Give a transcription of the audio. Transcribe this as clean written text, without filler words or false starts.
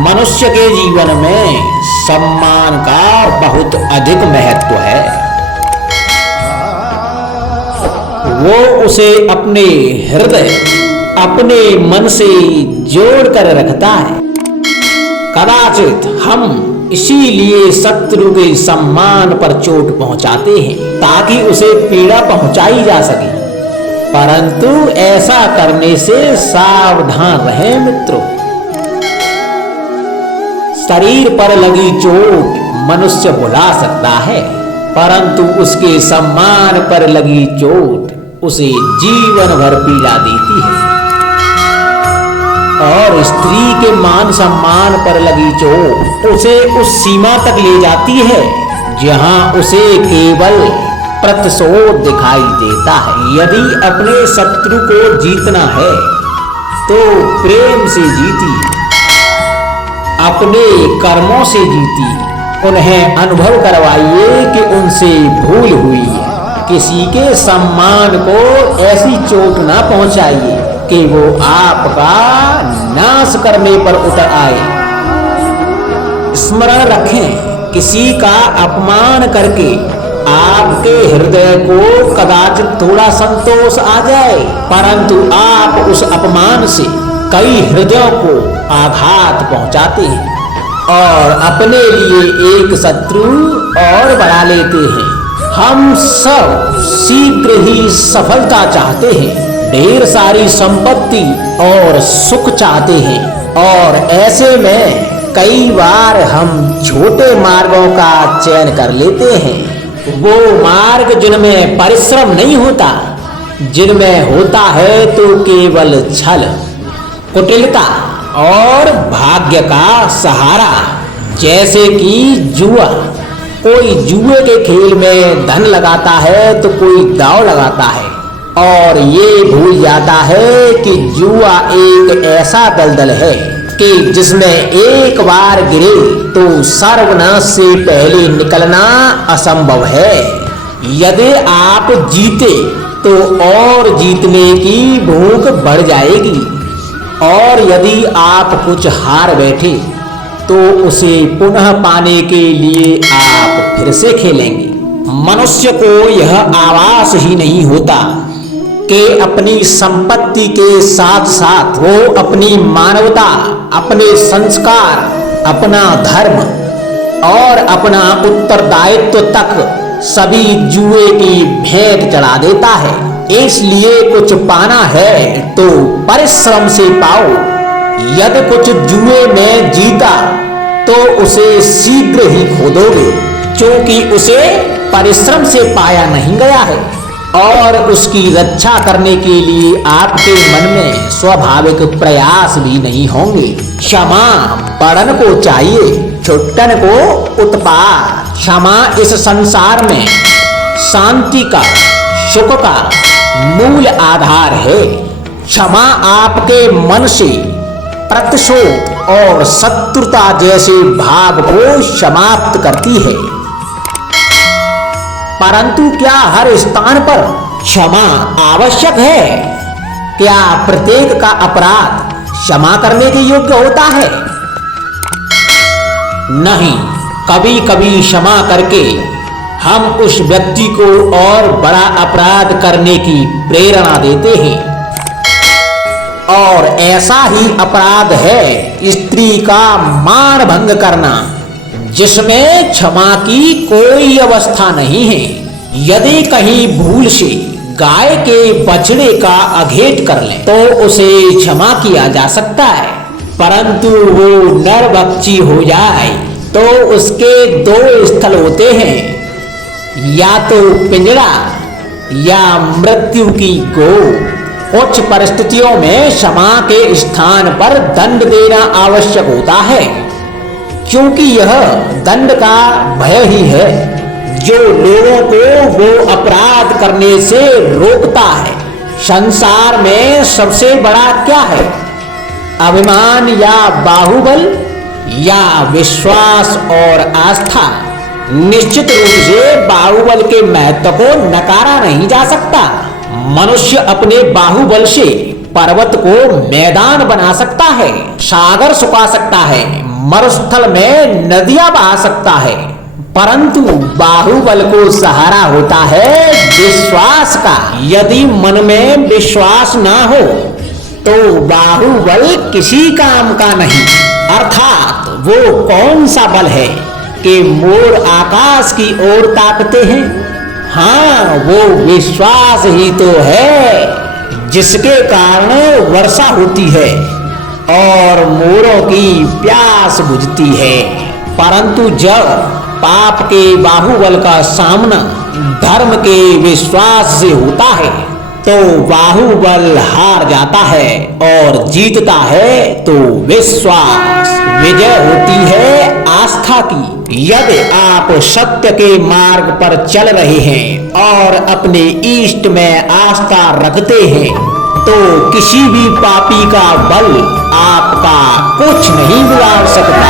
मनुष्य के जीवन में सम्मान का बहुत अधिक महत्व है। वो उसे अपने हृदय, अपने मन से जोड़ कर रखता है। कदाचित हम इसीलिए शत्रु के सम्मान पर चोट पहुंचाते हैं ताकि उसे पीड़ा पहुंचाई जा सके, परंतु ऐसा करने से सावधान रहें मित्रों। शरीर पर लगी चोट मनुष्य भुला सकता है, परंतु उसके सम्मान पर लगी चोट उसे जीवन भर पीड़ा देती है। और स्त्री के मान सम्मान पर लगी चोट उसे उस सीमा तक ले जाती है जहां उसे केवल प्रतिशोध दिखाई देता है। यदि अपने शत्रु को जीतना है तो प्रेम से जीती, अपने कर्मों से जीती। उन्हें अनुभव करवाइए कि उनसे भूल हुई है। किसी के सम्मान को ऐसी चोट ना पहुंचाइए कि वो आपका नाश करने पर उतर आए। स्मरण रखें, किसी का अपमान करके आपके हृदय को कदाचित थोड़ा संतोष आ जाए, परंतु आप उस अपमान से कई हृदयों को आघात पहुंचाते हैं और अपने लिए एक शत्रु और बढ़ा लेते हैं। हम सब शीघ्र ही सफलता चाहते हैं, ढेर सारी संपत्ति और सुख चाहते हैं, और ऐसे में कई बार हम छोटे मार्गों का चयन कर लेते हैं। वो मार्ग जिनमें परिश्रम नहीं होता, जिनमें होता है तो केवल छल, कुटिलता और भाग्य का सहारा। जैसे कि जुआ, कोई जुए के खेल में धन लगाता है तो कोई दांव लगाता है और ये भूल जाता है कि जुआ एक ऐसा दलदल है कि जिसमें एक बार गिरे तो सर्वनाश से पहले निकलना असंभव है। यदि आप जीते तो और जीतने की भूख बढ़ जाएगी, और यदि आप कुछ हार बैठे तो उसे पुनः पाने के लिए आप फिर से खेलेंगे। मनुष्य को यह आभास ही नहीं होता कि अपनी संपत्ति के साथ साथ वो अपनी मानवता, अपने संस्कार, अपना धर्म और अपना उत्तरदायित्व तक सभी जुए की भेंट चढ़ा देता है। इसलिए कुछ पाना है तो परिश्रम से पाओ। यदि कुछ जुए में जीता तो उसे शीघ्र ही खो दोगे, क्योंकि उसे परिश्रम से पाया नहीं गया है। और उसकी रक्षा करने के लिए आपके मन में स्वाभाविक प्रयास भी नहीं होंगे। क्षमा बड़न को चाहिए, छुट्टन को उत्पात। क्षमा इस संसार में शांति का, सुख का मूल आधार है। क्षमा आपके मन से प्रतिशोध और शत्रुता जैसे भाव को समाप्त करती है। परंतु क्या हर स्थान पर क्षमा आवश्यक है? क्या प्रत्येक का अपराध क्षमा करने के योग्य होता है? नहीं, कभी कभी क्षमा करके हम उस व्यक्ति को और बड़ा अपराध करने की प्रेरणा देते हैं। और ऐसा ही अपराध है स्त्री का मान भंग करना, जिसमें क्षमा की कोई अवस्था नहीं है। यदि कहीं भूल से गाय के बछड़े का अघेट कर ले तो उसे क्षमा किया जा सकता है, परंतु वो नरभक्षी हो जाए तो उसके दो स्थल होते हैं, या तो पिंजड़ा या मृत्यु की गोद। कुछ परिस्थितियों में क्षमा के स्थान पर दंड देना आवश्यक होता है, क्योंकि यह दंड का भय ही है जो लोगों को वो अपराध करने से रोकता है। संसार में सबसे बड़ा क्या है? अभिमान या बाहुबल या विश्वास और आस्था? निश्चित रूप से बाहुबल के महत्व को नकारा नहीं जा सकता। मनुष्य अपने बाहुबल से पर्वत को मैदान बना सकता है, सागर सुखा सकता है, मरुस्थल में नदियां बहा सकता है, परंतु बाहुबल को सहारा होता है विश्वास का। यदि मन में विश्वास ना हो तो बाहुबल किसी काम का नहीं। अर्थात वो कौन सा बल है कि मोर आकाश की ओर ताकते हैं? हाँ, वो विश्वास ही तो है जिसके कारण वर्षा होती है और मोरों की प्यास बुझती है। परंतु जब पाप के बाहुबल का सामना धर्म के विश्वास से होता है तो बाहुबल हार जाता है और जीतता है तो विश्वास। विजय होती है आस्था की। यदि आप सत्य के मार्ग पर चल रहे हैं और अपने इष्ट में आस्था रखते हैं तो किसी भी पापी का बल आपका कुछ नहीं बिगाड़ सकता।